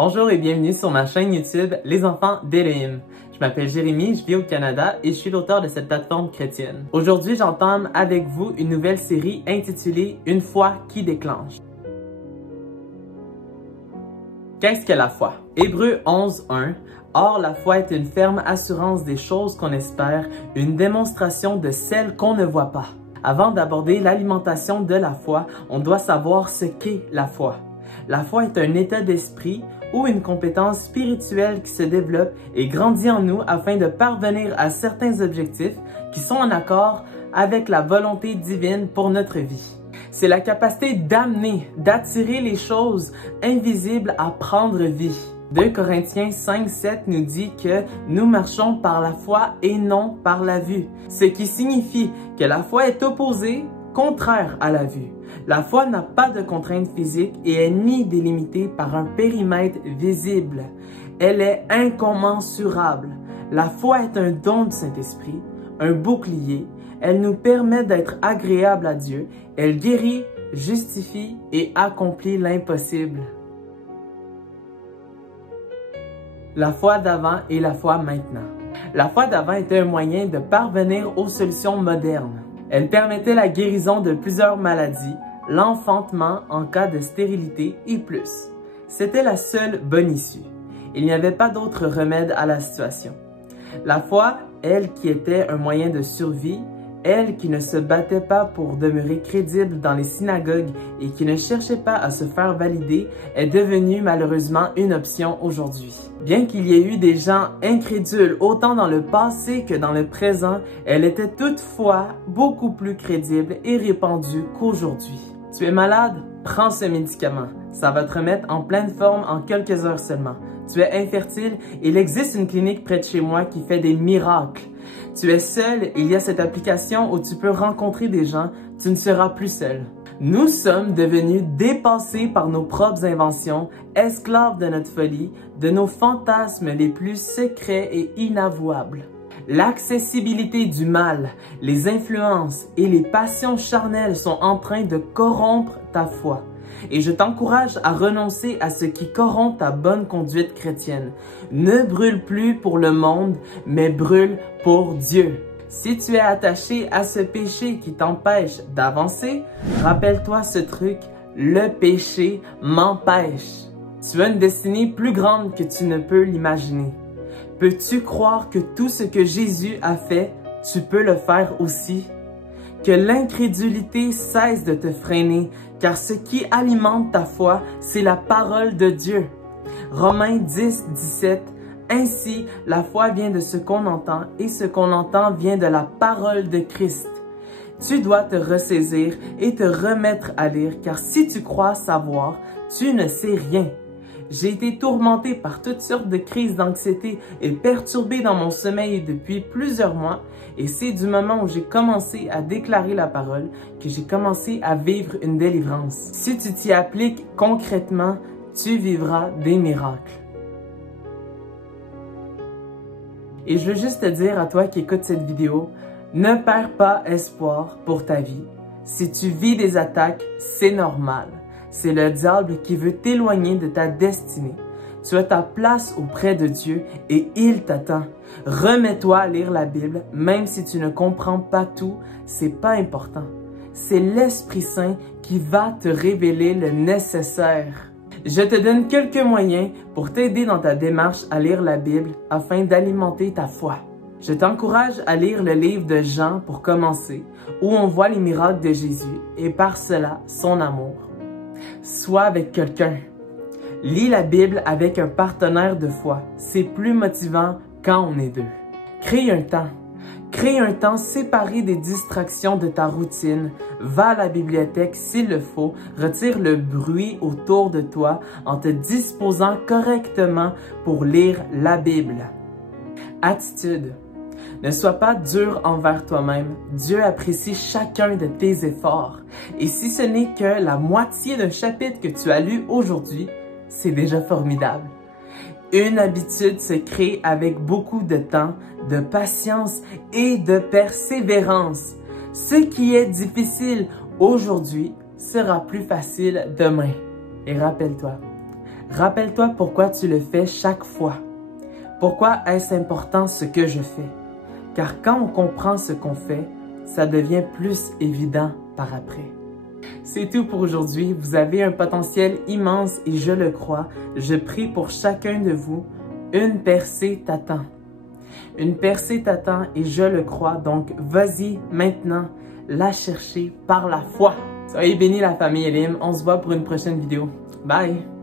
Bonjour et bienvenue sur ma chaîne YouTube Les Enfants d'Élohim. Je m'appelle Jérémy, je vis au Canada et je suis l'auteur de cette plateforme chrétienne. Aujourd'hui, j'entame avec vous une nouvelle série intitulée Une foi qui déclenche. Qu'est-ce que la foi? Hébreux 11:1. Or, la foi est une ferme assurance des choses qu'on espère, une démonstration de celles qu'on ne voit pas. Avant d'aborder l'alimentation de la foi, on doit savoir ce qu'est la foi. La foi est un état d'esprit ou une compétence spirituelle qui se développe et grandit en nous afin de parvenir à certains objectifs qui sont en accord avec la volonté divine pour notre vie. C'est la capacité d'amener, d'attirer les choses invisibles à prendre vie. 2 Corinthiens 5:7 nous dit que nous marchons par la foi et non par la vue, ce qui signifie que la foi est opposée, contraire à la vue. La foi n'a pas de contraintes physiques et est ni délimitée par un périmètre visible. Elle est incommensurable. La foi est un don du Saint-Esprit, un bouclier. Elle nous permet d'être agréable à Dieu. Elle guérit, justifie et accomplit l'impossible. La foi d'avant et la foi maintenant. La foi d'avant était un moyen de parvenir aux solutions modernes. Elle permettait la guérison de plusieurs maladies, l'enfantement en cas de stérilité et plus. C'était la seule bonne issue. Il n'y avait pas d'autre remède à la situation. La foi, elle qui était un moyen de survie, elle qui ne se battait pas pour demeurer crédible dans les synagogues et qui ne cherchait pas à se faire valider, est devenue malheureusement une option aujourd'hui. Bien qu'il y ait eu des gens incrédules autant dans le passé que dans le présent, elle était toutefois beaucoup plus crédible et répandue qu'aujourd'hui. Tu es malade? Prends ce médicament. Ça va te remettre en pleine forme en quelques heures seulement. Tu es infertile? Il existe une clinique près de chez moi qui fait des miracles. Tu es seul? Il y a cette application où tu peux rencontrer des gens. Tu ne seras plus seul. Nous sommes devenus dépassés par nos propres inventions, esclaves de notre folie, de nos fantasmes les plus secrets et inavouables. L'accessibilité du mal, les influences et les passions charnelles sont en train de corrompre ta foi. Et je t'encourage à renoncer à ce qui corrompt ta bonne conduite chrétienne. Ne brûle plus pour le monde, mais brûle pour Dieu. Si tu es attaché à ce péché qui t'empêche d'avancer, rappelle-toi ce truc, le péché m'empêche. Tu as une destinée plus grande que tu ne peux l'imaginer. Peux-tu croire que tout ce que Jésus a fait, tu peux le faire aussi? Que l'incrédulité cesse de te freiner, car ce qui alimente ta foi, c'est la parole de Dieu. Romains 10:17. Ainsi, la foi vient de ce qu'on entend et ce qu'on entend vient de la parole de Christ. Tu dois te ressaisir et te remettre à lire, car si tu crois savoir, tu ne sais rien. J'ai été tourmenté par toutes sortes de crises d'anxiété et perturbé dans mon sommeil depuis plusieurs mois, et c'est du moment où j'ai commencé à déclarer la parole que j'ai commencé à vivre une délivrance. Si tu t'y appliques concrètement, tu vivras des miracles. Et je veux juste te dire à toi qui écoutes cette vidéo, ne perds pas espoir pour ta vie. Si tu vis des attaques, c'est normal. C'est le diable qui veut t'éloigner de ta destinée. Tu as ta place auprès de Dieu et il t'attend. Remets-toi à lire la Bible, même si tu ne comprends pas tout, c'est pas important. C'est l'Esprit Saint qui va te révéler le nécessaire. Je te donne quelques moyens pour t'aider dans ta démarche à lire la Bible afin d'alimenter ta foi. Je t'encourage à lire le livre de Jean pour commencer, où on voit les miracles de Jésus et par cela son amour. Sois avec quelqu'un. Lis la Bible avec un partenaire de foi. C'est plus motivant quand on est deux. Crée un temps. Crée un temps séparé des distractions de ta routine. Va à la bibliothèque s'il le faut. Retire le bruit autour de toi en te disposant correctement pour lire la Bible. Attitude. Ne sois pas dur envers toi-même. Dieu apprécie chacun de tes efforts. Et si ce n'est que la moitié d'un chapitre que tu as lu aujourd'hui, c'est déjà formidable. Une habitude se crée avec beaucoup de temps, de patience et de persévérance. Ce qui est difficile aujourd'hui sera plus facile demain. Et rappelle-toi, Rappelle-toi pourquoi tu le fais chaque fois. Pourquoi est-ce important ce que je fais? Car quand on comprend ce qu'on fait, ça devient plus évident par après. C'est tout pour aujourd'hui. Vous avez un potentiel immense et je le crois. Je prie pour chacun de vous. Une percée t'attend. Une percée t'attend et je le crois. Donc, vas-y maintenant, la chercher par la foi. Soyez bénis la famille Elim. On se voit pour une prochaine vidéo. Bye!